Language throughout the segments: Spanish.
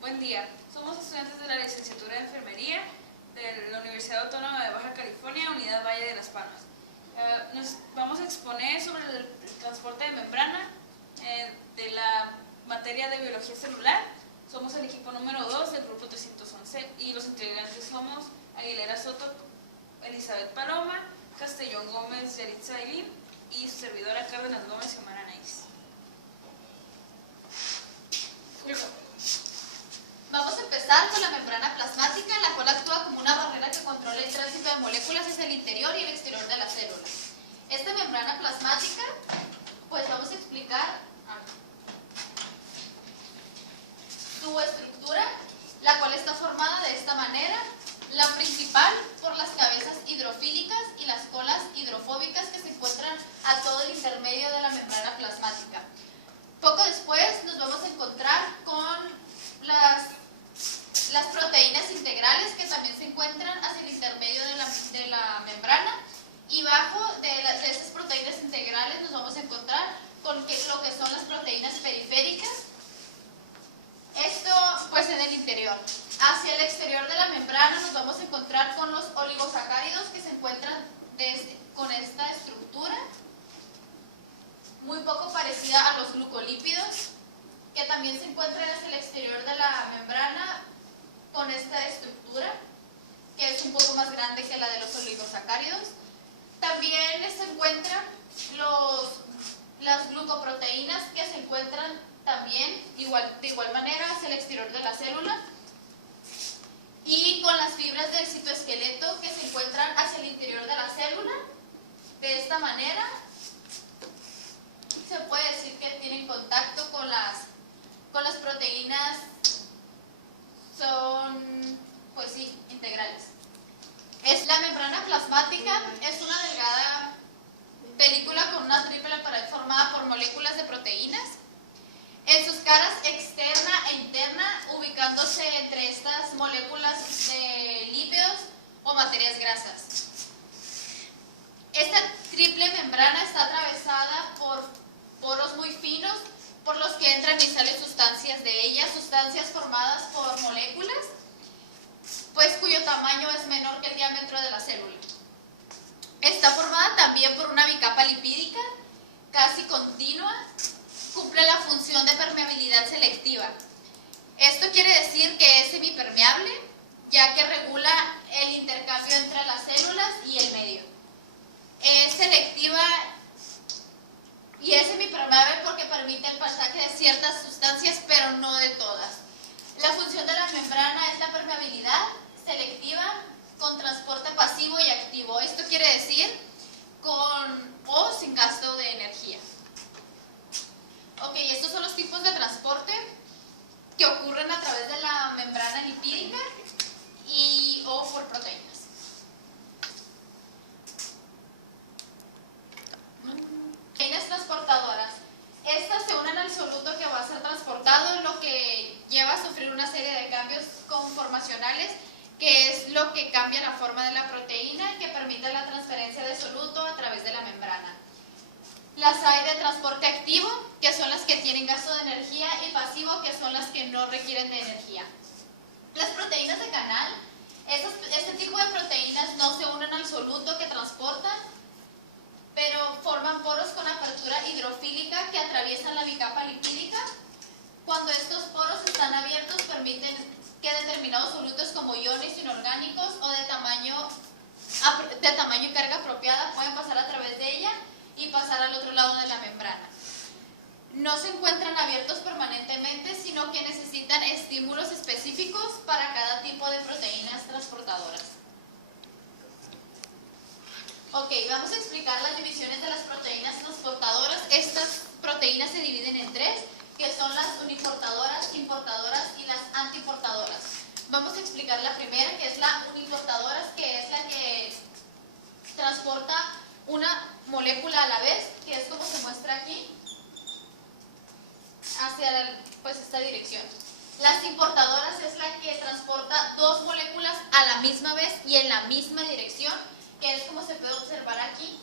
Buen día, somos estudiantes de la licenciatura de Enfermería de la Universidad Autónoma de Baja California, Unidad Valle de las Palmas. Nos vamos a exponer sobre el transporte de membrana de la materia de biología celular. Somos el equipo número 2 del grupo 311 y los integrantes somos Aguilera Soto, Elizabeth Paloma, Castellón Gómez, Yaritza Ailín y su servidora Cárdenas Gómez y Omar Anaís. Vamos a empezar con la membrana plasmática, la cual actúa como una barrera que controla el tránsito de moléculas hacia el interior y el exterior de la célula. Esta membrana plasmática, pues vamos a explicar su estructura, la cual está formada de esta manera. La principal por las cabezas hidrofílicas y las colas hidrofóbicas que se encuentran a todo el intermedio de la membrana plasmática. Poco después nos vamos a encontrar con las proteínas integrales que también se encuentran hacia el intermedio de la membrana, y bajo de esas proteínas integrales nos vamos a encontrar con lo que son las proteínas periféricas. Esto pues en el interior. Hacia el exterior de la membrana nos vamos a encontrar con los oligosacáridos que se encuentran con esta estructura muy poco parecida a los glucolípidos, que también se encuentran hacia el exterior de la membrana con esta estructura, que es un poco más grande que la de los oligosacáridos. También se encuentran las glucoproteínas, que se encuentran también de igual manera hacia el exterior de la célula, y con las fibras del citoesqueleto que se encuentran hacia el interior de la célula. De esta manera se puede decir que tienen contacto con las proteínas, son pues sí, integrales. La membrana plasmática es una delgada película con una triple pared formada por moléculas de proteínas en sus caras externa e interna, ubicándose entre estas moléculas de lípidos o materias grasas. Esta triple membrana está atravesada por poros muy finos por los que entran y salen sustancias de ella, sustancias formadas por moléculas, pues cuyo tamaño es menor que el diámetro de la célula. Está formada también por una bicapa lipídica casi continua. Cumple la función de permeabilidad selectiva. Esto quiere decir que es semipermeable, ya que regula el intercambio entre las células y el medio. Es selectiva y es semipermeable porque permite el pasaje de ciertas sustancias, pero no de todas. La función de la membrana es la permeabilidad selectiva con transporte pasivo y activo. Esto quiere decir con o sin gasto de energía. Ok, estos son los tipos de transporte que ocurren a través de la membrana lipídica o por proteínas. Proteínas transportadoras. Estas se unen al soluto que va a ser transportado, lo que lleva a sufrir una serie de cambios conformacionales, que es lo que cambia la forma de la proteína y que permite la transferencia de soluto a través de la membrana. Las hay de transporte activo, que son las que tienen gasto de energía, y pasivo, que son las que no requieren de energía. Las proteínas de canal, este tipo de proteínas no se unen al soluto que transportan, pero forman poros con apertura hidrofílica que atraviesan la bicapa lipídica. Cuando estos poros están abiertos, permiten que determinados solutos como iones inorgánicos o de tamaño y carga apropiada pueden pasar a través de ella y pasar al otro lado de la membrana. No se encuentran abiertos permanentemente, sino que necesitan estímulos específicos para cada tipo de proteínas transportadoras. Ok, vamos a explicar las divisiones de las proteínas transportadoras. Estas proteínas se dividen en tres, que son las uniportadoras, importadoras y las antiportadoras. Vamos a explicar la primera, que es la uniportadora, que es la que transporta una molécula a la vez, que es como se muestra aquí, hacia esta dirección. Las importadoras es la que transporta dos moléculas a la misma vez y en la misma dirección, que es como se puede observar aquí.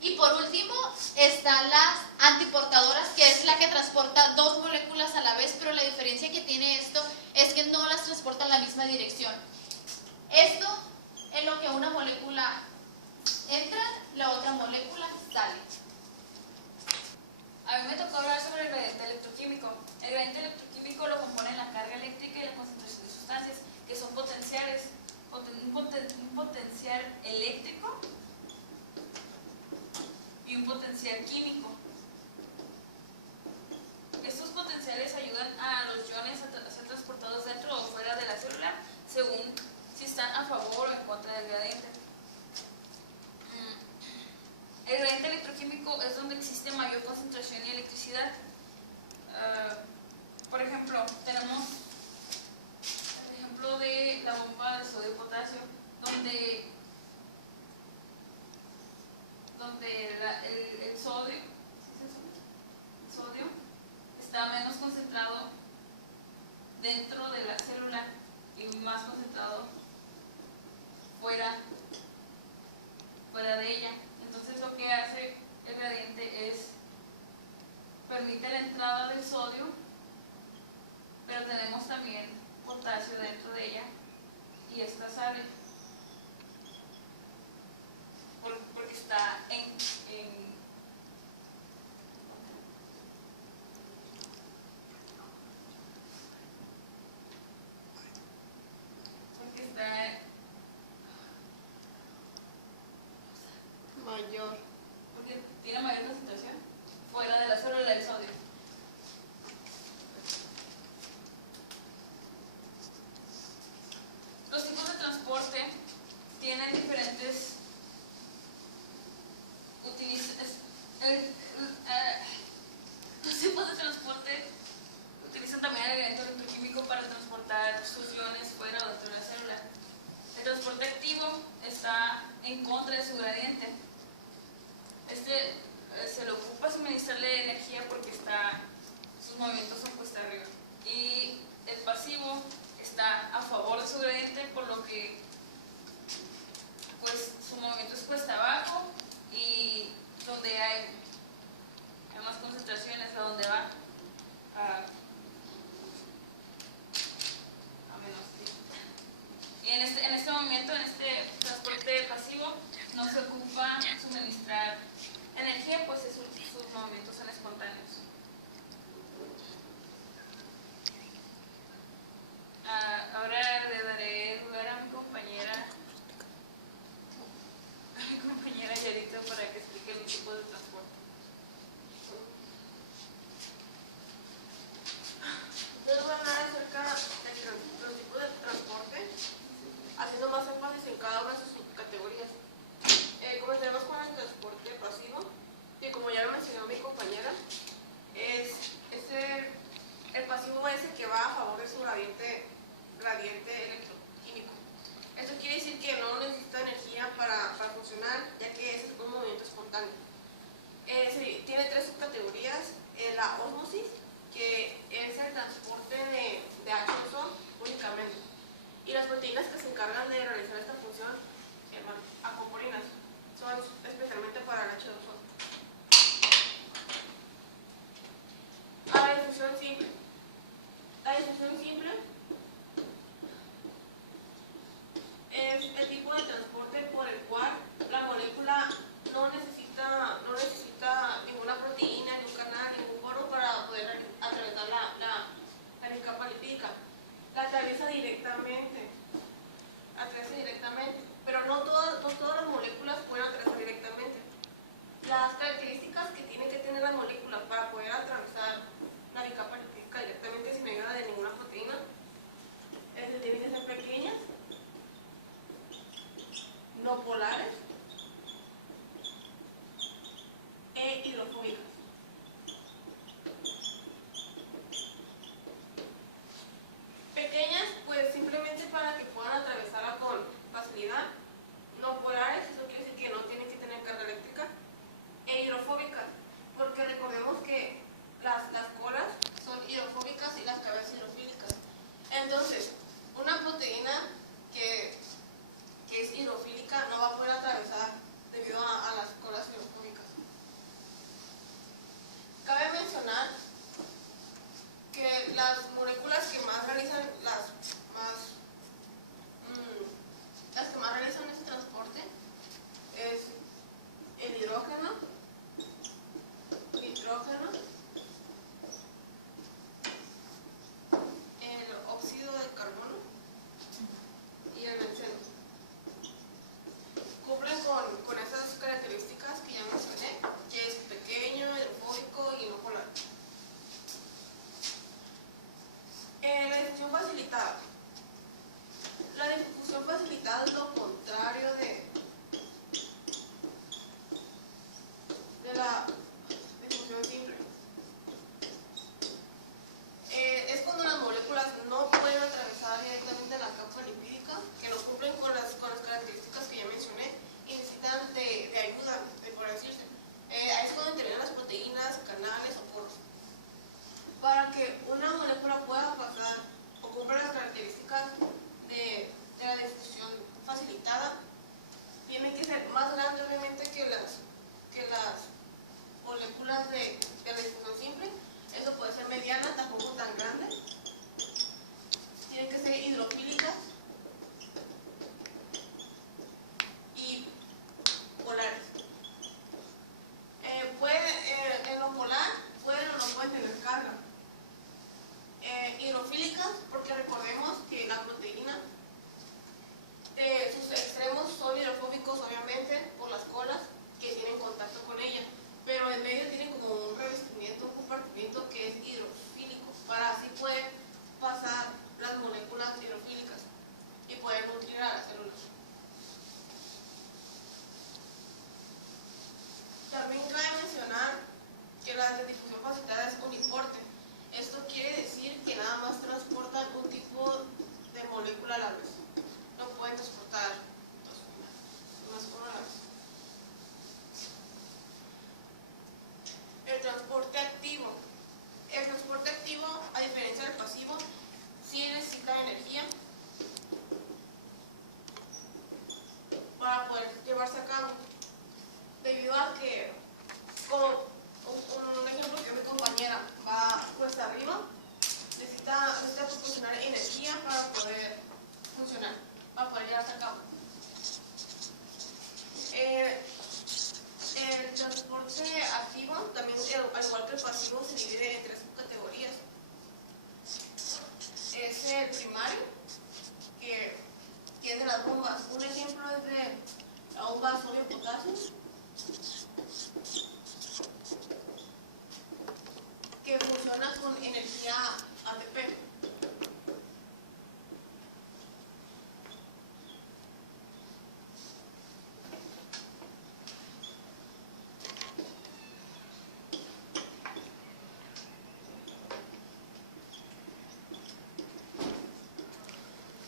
Y por último están las antiportadoras, que es la que transporta dos moléculas a la vez, pero la diferencia diferencia que tiene esto es que no las transporta en la misma dirección. Esto es lo que una molécula entra, la otra molécula sale. A mí me tocó hablar sobre el gradiente electroquímico. El gradiente electroquímico lo componen la carga eléctrica y la concentración de sustancias, que son potenciales. Un potencial eléctrico y un potencial químico. Estos potenciales ayudan a los iones a ser transportados dentro o fuera de la célula, según si están a favor o en contra del gradiente. El gradiente electroquímico es donde existe mayor concentración y electricidad. Por ejemplo, tenemos el ejemplo de la bomba de sodio y potasio, donde el sodio, el sodio está menos concentrado dentro de la célula y más concentrado fuera de ella. Entonces lo que hace el gradiente es permite la entrada del sodio, pero tenemos también potasio dentro de ella y esta sale porque está porque está mayor. porque tiene mayor concentración fuera de la célula del sodio. Los tipos de transporte tienen diferentes los tipos de transporte utilizan también el gradiente electroquímico para transportar sus iones fuera o dentro de la célula. El transporte activo está en contra de su gradiente. Se le ocupa suministrarle energía porque sus movimientos son cuesta arriba. Y el pasivo está a favor de su gradiente, por lo que pues su movimiento es cuesta abajo y donde hay más concentraciones, a donde va a menos. Y en este momento, en este transporte pasivo, no se ocupa suministrar energía, pues sus movimientos son espontáneos. Ahora le daré lugar a mi compañera Yarito para que explique el tipo de transporte. Entonces voy a hablar acerca de los tipos de transporte, haciendo más énfasis en cada una de sus subcategorías. Comenzaremos con el transporte pasivo, que como ya lo mencionó mi compañera, el pasivo es el que va a favor de su gradiente electroquímico. Esto quiere decir que no necesita energía para funcionar, ya que es un movimiento espontáneo. Tiene tres subcategorías: la ósmosis, que es el transporte de H2O únicamente, y las proteínas que se encargan de realizar esta función, acoporinas, son especialmente para el H2O. La difusión simple. La difusión simple es el tipo de transporte por el cual la molécula no necesita ninguna proteína, ni un canal, ningún poro para poder atravesar la capa lipídica. La atraviesa directamente, pero no todas las moléculas pueden atravesar directamente. Las características que tienen que tener las moléculas para poder atravesar la capa lipídica directamente sin ayuda de ninguna proteína es que tienen que ser pequeñas, no polares e hidrofóbicas. Pequeñas, pues simplemente para que puedan atravesarla con facilidad. No polares, eso quiere decir que no tienen que tener carga eléctrica. E hidrofóbicas, porque recordemos que las colas son las moléculas que más realizan las que más realizan este transporte es el hidrógeno, nitrógeno, el óxido de carbono y el benceno. Cumplen con esas características que ya mencioné, que es pequeño, hidrofóbico y no polar. La difusión facilitada. La difusión facilitada es lo contrario de la difusión simple. Es cuando las moléculas no pueden atravesar directamente la capa lipídica, que no cumplen con las características que ya mencioné y necesitan de ayuda, por decirse. Ahí es cuando intervienen las proteínas, canales o poros. Para que una molécula pueda pasar o cumpla las características de la difusión facilitada, tiene que ser más grande obviamente que las moléculas de la difusión simple. Eso puede ser mediana, tampoco tan grande. Tienen que ser hidrofílicas y polares. En lo polar pueden o no pueden tener carga. Hidrofílicas, porque recordemos que la proteína, sus extremos son hidrofóbicos obviamente por las colas que tienen contacto con ella, pero en medio tienen como un revestimiento, un compartimiento que es hidrofílico, para así poder pasar las moléculas hidrofílicas y poder nutrir a las células. También cabe mencionar que la difusión facilitada es uniporte. Esto quiere decir que nada más transportan un tipo de molécula a la vez. No pueden transportar más uno a la vez. El transporte activo. El transporte activo, a diferencia del pasivo, sí necesita energía para poder llevarse a cabo. Debido a que, como un ejemplo que mi compañera va cuesta arriba, necesita proporcionar energía para poder funcionar, para poder llevarse a cabo. El transporte activo, también al igual que el pasivo, se divide en tres subcategorías. Es el primario, que es de las bombas. Un ejemplo es de la bomba sodio-potasio, que funciona con energía ATP.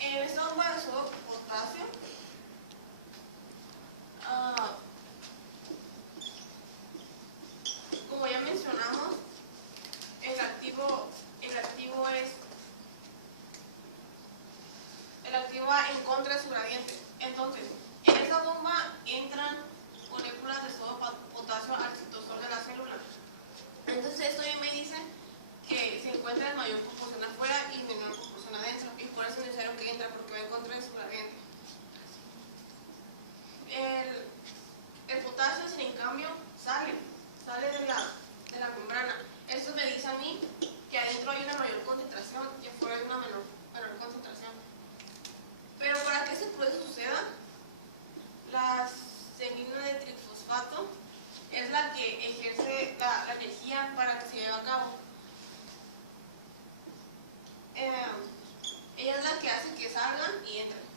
En esta bomba de sodio-potasio, como ya mencionamos, el activo va en contra de su gradiente. Entonces, en esa bomba entran moléculas de sodio-potasio al citosol de la célula. Entonces, esto ya me dice que se encuentra en mayor proporción afuera y menor proporción adentro, y por eso es necesario que entra, porque va en contra de su gradiente. El potasio, sin en cambio, sale de la membrana. Esto me dice a mí que adentro hay una mayor concentración y afuera hay una menor concentración. Pero para que ese proceso suceda, la cenina de trifosfato es la que ejerce la energía para que se lleve a cabo. Ella es la que hace que salgan y entren.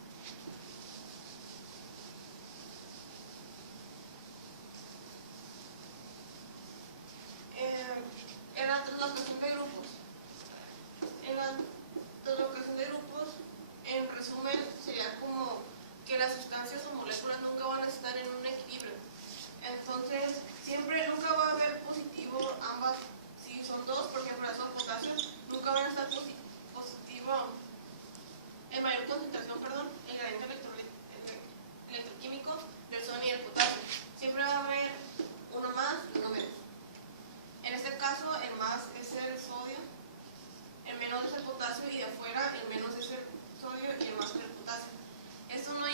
En la translocación de grupos. En la translocación de grupos, en resumen, sería como que las sustancias o moléculas nunca van a estar en un equilibrio. Entonces, nunca va a haber positivo ambas. Si son dos, por ejemplo, las potasio, nunca van a estar positivo en mayor concentración, potasio y de afuera el menos es el sodio y el más es el potasio. Esto no